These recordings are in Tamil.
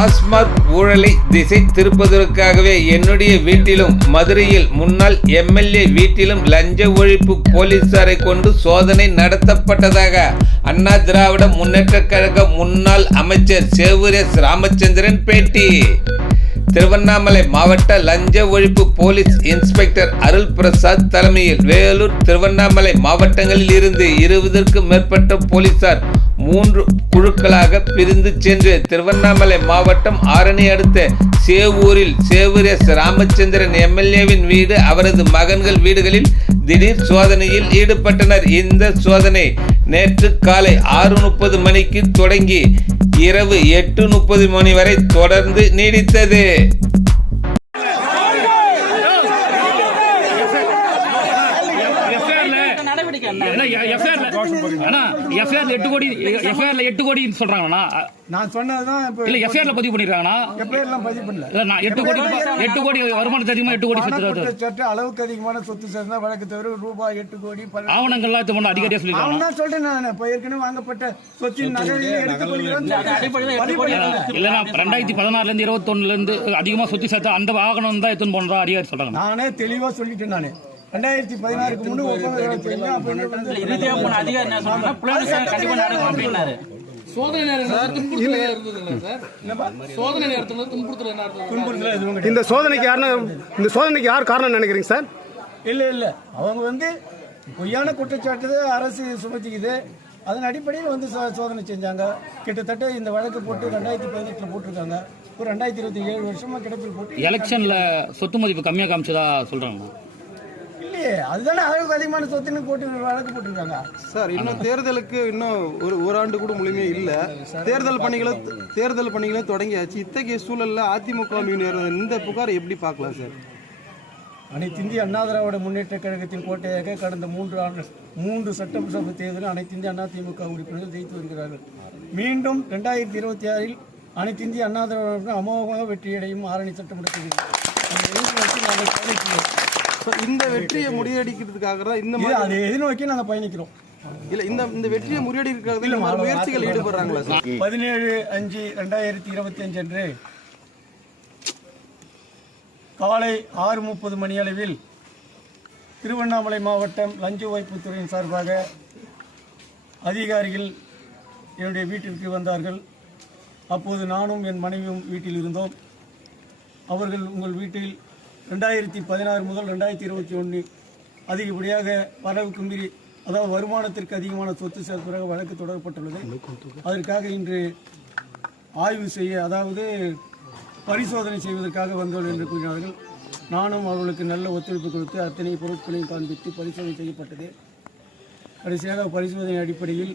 டாஸ்மாக் ஊழலை திசை திருப்பதற்காகவே என்னுடைய வீட்டிலும் மதுரையில் முன்னாள் எம்எல்ஏ வீட்டிலும் லஞ்ச ஒழிப்பு போலீசாரை கொண்டு சோதனை நடத்தப்பட்டதாக அண்ணா திராவிட முன்னேற்றக் கழக முன்னாள் அமைச்சர் சேவூர் எஸ் ராமச்சந்திரன் பேட்டி. திருவண்ணாமலை மாவட்ட லஞ்ச ஒழிப்பு போலீஸ் இன்ஸ்பெக்டர் அருள் பிரசாத் தலைமையில் வேலூர், திருவண்ணாமலை மாவட்டங்களில் இருந்து 20க்கும் மேற்பட்ட போலீசார் 3 குழுக்களாக பிரிந்து சென்று திருவண்ணாமலை மாவட்டம் ஆரணி அடுத்த சேவூரில் சேவூர் எஸ் ராமச்சந்திரன் எம்எல்ஏவின் வீடு, அவரது மகன்கள் வீடுகளில் திடீர் சோதனையில் ஈடுபட்டனர். இந்த சோதனை நேற்று காலை 6:30 மணிக்கு தொடங்கி இரவு 8:30 மணி வரை தொடர்ந்து நீடித்தது. எட்டு கோடி சொல்றாங்கண்ணா. நான் சொன்னதுதான் இல்ல எஃப்ஐஆர்ல பதிவு பண்ணிருக்காங்கண்ணா. எஃப்ஐஆர்லாம் பதிவு பண்ணல. இல்ல நான் 8 கோடி வருமானத்துக்கு அதிகமா 8 கோடி சட்ட அளவுக்கு அதிகமான சொத்து சேர்ந்தா வழக்கு தவிர ரூபாய் 8 கோடி ஆவணங்கள்லாம் இது பண்ண அதிகாரியா சொல்லிருக்காங்க. நான் சொல்றேன், நான் இப்ப ஏற்கனவே வாங்கப்பட்ட சொத்தின் நகையை எடுத்துக்கொள்கிறேன். இல்லன்னா 2016ல இருந்து 21ல இருந்து அதிகமா சொத்து சேர்த்தா அந்த வாகனம் தான் எடுத்துன்னு போனதா அதிகாரி சொல்றாங்க. நானே தெளிவா சொல்லிட்டேன். நானு 2016க்கு முன்னு இந்த சோதனைக்கு யார் காரணம் நினைக்கிறீங்க சார்? இல்ல அவங்க பொய்யான குற்றச்சாட்டு அரசு சுமத்திக்குது. அதன் அடிப்படையில் சோதனை செஞ்சாங்க. கிட்டத்தட்ட இந்த வழக்கு போட்டு 2018 போட்டிருக்காங்க. ஒரு 2027 வருஷமா கிடப்பில் போட்டு எலெக்ஷன்ல சொத்து மதிப்பு கம்மியா காமிச்சதா சொல்றாங்க. இல்லையே, அதுதானே அளவுக்கு அதிகமான சொத்துன்னு போட்டு வழக்கு போட்டிருக்காங்க சார். இன்னும் தேர்தலுக்கு இன்னும் ஒரு ஆண்டு கூட முழுமையே இல்ல. தேர்தல் பணிகளை தொடங்கியாச்சு. இத்தகைய சூழல்ல அதிமுக இந்த புகார் எப்படி பார்க்கலாம் சார்? அனைத்து இந்திய அண்ணா திராவிட முன்னேற்ற கழகத்தின் கோட்டையாக கடந்த 3 சட்டசபை தேர்தலில் அனைத்து இந்திய அண்ணா திமுக உறுப்பினர்கள் ஜெயித்து வருகிறார்கள். மீண்டும் 2026இல் அனைத்து இந்திய அண்ணா திராவிட அமோகமாக வெற்றியடையும் ஆரணி சட்டமன்றத்தில் இந்த வெற்றியை முறியடிக்கிறதுக்காக தான் இந்த மாதிரி அதை எதிர்நோக்கி நாங்கள் பயணிக்கிறோம். இல்ல இந்த வெற்றியை முறியடிக்கிறதுக்காக முயற்சிகள் ஈடுபடுறாங்களா சார்? 17/5/2025 அன்று காலை 6:30 மணி அளவில் திருவண்ணாமலை மாவட்டம் லஞ்ச ஒழிப்புத்துறையின் சார்பாக அதிகாரிகள் என்னுடைய வீட்டிற்கு வந்தார்கள். அப்போது நானும் என் மனைவியும் வீட்டில் இருந்தோம். அவர்கள் உங்கள் வீட்டில் 2016 முதல் 2021 அதிகப்படியாக வரவுக்கு மீறி, அதாவது வருமானத்திற்கு அதிகமான சொத்து சேர்ப்பதாக வழக்கு தொடரப்பட்டுள்ளது. அதற்காக இன்று ஆய்வு செய்ய, அதாவது பரிசோதனை செய்வதற்காக வந்தோம் என்று கூறினார்கள். நானும் அவர்களுக்கு நல்ல ஒத்துழைப்பு கொடுத்து அத்தனை பொருட்களையும் காண்பித்து பரிசோதனை செய்யப்பட்டது. கடைசியாக பரிசோதனை அடிப்படையில்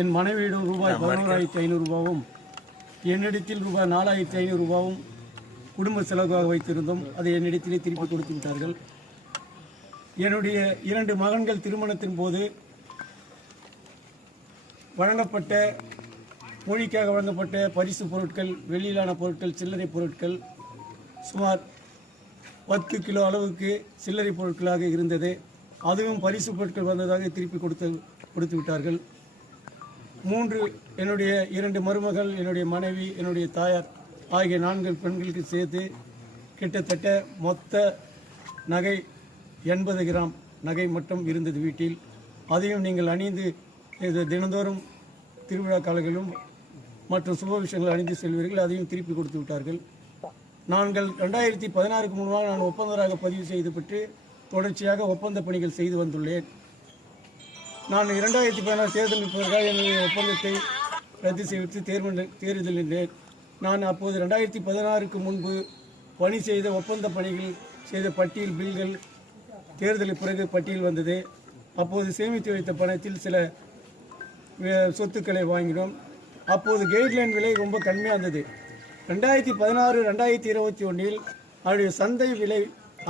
என் மனைவியிடம் ரூபாய் 11,500 ரூபாவும் என்னிடத்தில் ரூபாய் 4,500 ரூபாவும் குடும்ப செலவாக வைத்திருந்தோம். அதை என்னிடத்திலே திருப்பி கொடுத்து விட்டார்கள். என்னுடைய 2 மகன்கள் திருமணத்தின் போது வழங்கப்பட்ட மொழிக்காக வழங்கப்பட்ட பரிசு பொருட்கள், வெளியிலான பொருட்கள், சில்லறை பொருட்கள் சுமார் 10 கிலோ அளவுக்கு சில்லறை பொருட்களாக இருந்தது. அதுவும் பரிசு பொருட்கள் வந்ததாக திருப்பி கொடுத்து விட்டார்கள். என்னுடைய 2 மருமகள், என்னுடைய மனைவி, என்னுடைய தாயார் ஆகிய 4 பெண்களுக்கு சேர்த்து கிட்டத்தட்ட மொத்த நகை 80 கிராம் நகை மட்டும் இருந்தது வீட்டில். அதையும் நீங்கள் அணிந்து தினந்தோறும் திருவிழா காலங்களிலும் மற்றும் சுப விஷயங்கள் அணிந்து செல்வீர்கள். அதையும் திருப்பி கொடுத்து விட்டார்கள். நாங்கள் 2016க்கு முன்பாக நான் ஒப்பந்தராக பதிவு செய்து பெற்று தொடர்ச்சியாக ஒப்பந்த பணிகள் செய்து வந்துள்ளேன். நான் 2016 தேர்தல் நிற்பதற்காக என்னுடைய ஒப்பந்தத்தை ரத்து செய்து தேர்தல் நின்றேன். நான் அப்போது 2016க்கு முன்பு பணி செய்த ஒப்பந்த பணிகள் செய்த பட்டியல் பில்கள் தேர்தலுக்கு பிறகு பட்டியல் வந்தது. அப்போது சேமித்து வைத்த பணத்தில் சில சொத்துக்களை வாங்கினோம். அப்போது கைட்லைன் விலை ரொம்ப கம்மியாக இருந்தது. 2016, 2021இல் அவருடைய சந்தை விலை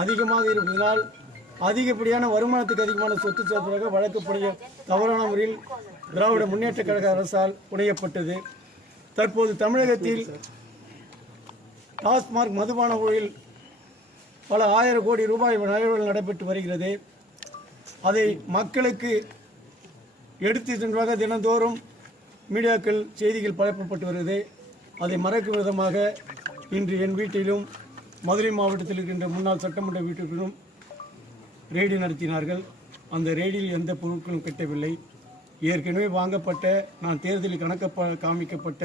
அதிகமாக இருப்பதனால் அதிகப்படியான வருமானத்துக்கு அதிகமான சொத்து சேர்ப்பதாக வழக்குப்படிய தவறான முறையில் திராவிட முன்னேற்ற கழக அரசால் புனையப்பட்டது. தற்போது தமிழகத்தில் டாஸ்மாக் மதுபான ஊழல் பல 1000 கோடி ரூபாய் நகைகள் நடைபெற்று வருகிறது. அதை மக்களுக்கு எடுத்து சென்றாக தினந்தோறும் மீடியாக்கள் செய்திகள் பரப்பப்பட்டு வருகிறது. அதை மறக்கும் விதமாக இன்று என் வீட்டிலும் மதுரை மாவட்டத்தில் இருக்கின்ற முன்னாள் சட்டமன்ற வீட்டிலும் ரெய்டு நடத்தினார்கள். அந்த ரெய்டில் எந்த பொருட்களும் கிட்டவில்லை. ஏற்கனவே வாங்கப்பட்ட நான் தேர்தலில் காமிக்கப்பட்ட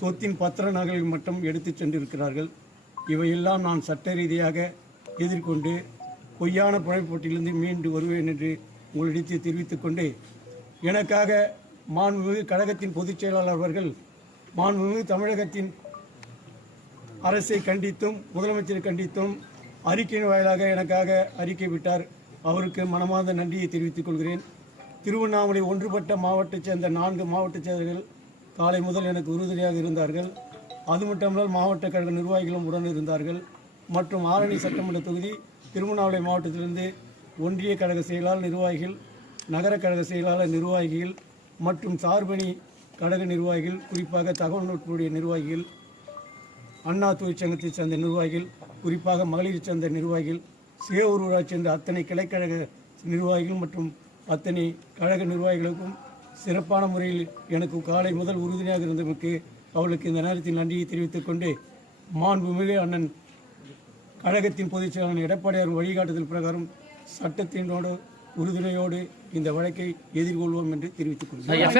சொத்தின் பத்திர நகல்கள் மட்டும் எடுத்து சென்றிருக்கிறார்கள். இவையெல்லாம் நான் சட்ட ரீதியாக எதிர்கொண்டு பொய்யான புனைப்பட்டிலிருந்து மீண்டு வருவேன் என்று உங்களிடத்தில் தெரிவித்துக் கொண்டு, எனக்காக மாண்புமிகு கழகத்தின் பொதுச் செயலாளர் அவர்கள் மாண்புமிகு தமிழகத்தின் அரசை கண்டித்தும் முதலமைச்சரை கண்டித்தும் அறிக்கையின் வாயிலாக எனக்காக அறிக்கை விட்டார். அவருக்கு மனமார்ந்த நன்றியை தெரிவித்துக் கொள்கிறேன். திருவண்ணாமலை ஒன்றுபட்ட மாவட்டத்தைச் சேர்ந்த 4 மாவட்டச் செயலர்கள் காலை முதல் எனக்கு உறுதுணையாக இருந்தார்கள். அது மட்டுமல்ல, மாவட்ட கழக நிர்வாகிகளும் உடன் இருந்தார்கள். மற்றும் ஆரணி சட்டமன்ற தொகுதி திருவண்ணாமலை மாவட்டத்திலிருந்து ஒன்றிய கழக செயலாளர் நிர்வாகிகள், நகர கழக செயலாளர் நிர்வாகிகள் மற்றும் சார்பணி கழக நிர்வாகிகள், குறிப்பாக தகவல் நுட்புடைய நிர்வாகிகள், அண்ணா தொழிற்சங்கத்தைச் சேர்ந்த நிர்வாகிகள், குறிப்பாக மகளிர் சேர்ந்த நிர்வாகிகள், சேவூர் ஊராட்சி சேர்ந்த அத்தனை கிளைக்கழக நிர்வாகிகள் மற்றும் அத்தனை கழக நிர்வாகிகளுக்கும் சிறப்பான முறையில் எனக்கு காலை முதல் உறுதுணையாக இருந்தவருக்கு அவர்களுக்கு இந்த நேரத்தில் நன்றியை தெரிவித்துக் கொண்டு, மாண்புமிகு அண்ணன் கழகத்தின் பொதுச் செயலாளர் எடப்பாடியார் வழிகாட்டுதல் பிரகாரம் சட்டத்தினோடு உறுதுணையோடு இந்த வழக்கை எதிர்கொள்வோம் என்று தெரிவித்துக் கொள்கிறேன்.